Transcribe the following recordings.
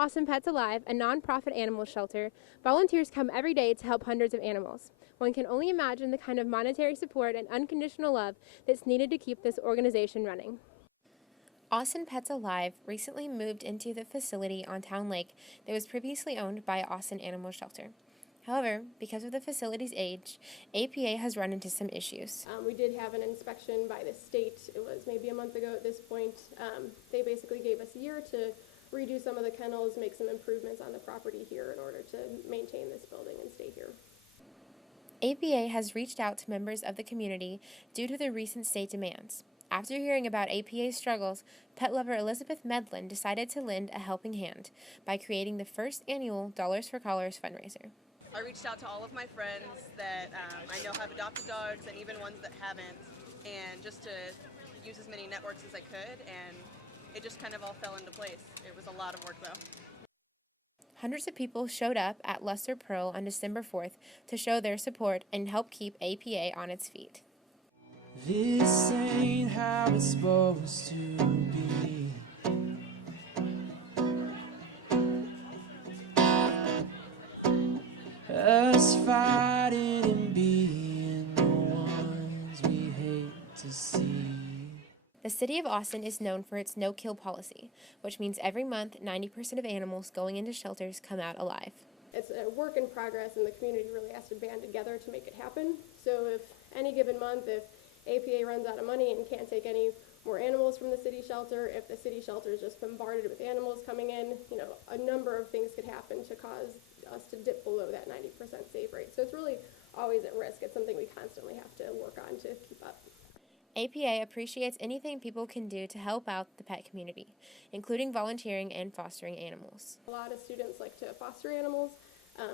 Austin Pets Alive, a nonprofit animal shelter, volunteers come every day to help hundreds of animals. One can only imagine the kind of monetary support and unconditional love that's needed to keep this organization running. Austin Pets Alive recently moved into the facility on Town Lake that was previously owned by Austin Animal Shelter. However, because of the facility's age, APA has run into some issues. We did have an inspection by the state. It was maybe a month ago at this point. They basically gave us a year to redo some of the kennels, make some improvements on the property here in order to maintain this building and stay here. APA has reached out to members of the community due to the recent state demands. After hearing about APA's struggles, pet lover Elizabeth Medlin decided to lend a helping hand by creating the first annual Dollars for Collars fundraiser. I reached out to all of my friends that I know have adopted dogs and even ones that haven't, and just to use as many networks as I could, and it just kind of all fell into place. It was a lot of work though. Hundreds of people showed up at Luster Pearl on December 4th to show their support and help keep APA on its feet. This ain't how it's supposed to be. Us fighting and being the ones we hate to see. The city of Austin is known for its no-kill policy, which means every month 90% of animals going into shelters come out alive. It's a work in progress, and the community really has to band together to make it happen. So if any given month, if APA runs out of money and can't take any more animals from the city shelter, if the city shelter is just bombarded with animals coming in, a number of things could happen to cause us to dip below that 90% save rate. So it's really always at risk. It's something we constantly have to work on to keep up. APA appreciates anything people can do to help out the pet community, including volunteering and fostering animals. A lot of students like to foster animals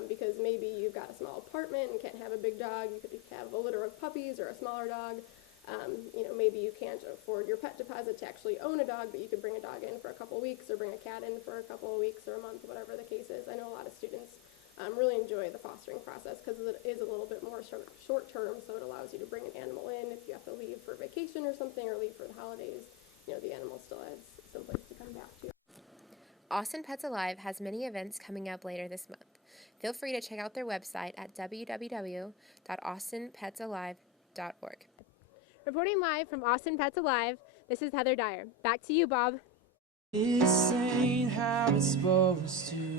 because maybe you've got a small apartment and can't have a big dog. You could have a litter of puppies or a smaller dog. Maybe you can't afford your pet deposit to actually own a dog, but you could bring a dog in for a couple of weeks or bring a cat in for a couple of weeks or a month, whatever the case is. I know a lot of students really enjoy the fostering process because it is a little bit more short term, so it allows you to bring an animal in if you have to leave for vacation or something or leave for the holidays. The animal still has some place to come back to. Austin Pets Alive has many events coming up later this month. Feel free to check out their website at www.austinpetsalive.org. Reporting live from Austin Pets Alive, this is Heather Dyer. Back to you, Bob. This ain't how it's supposed to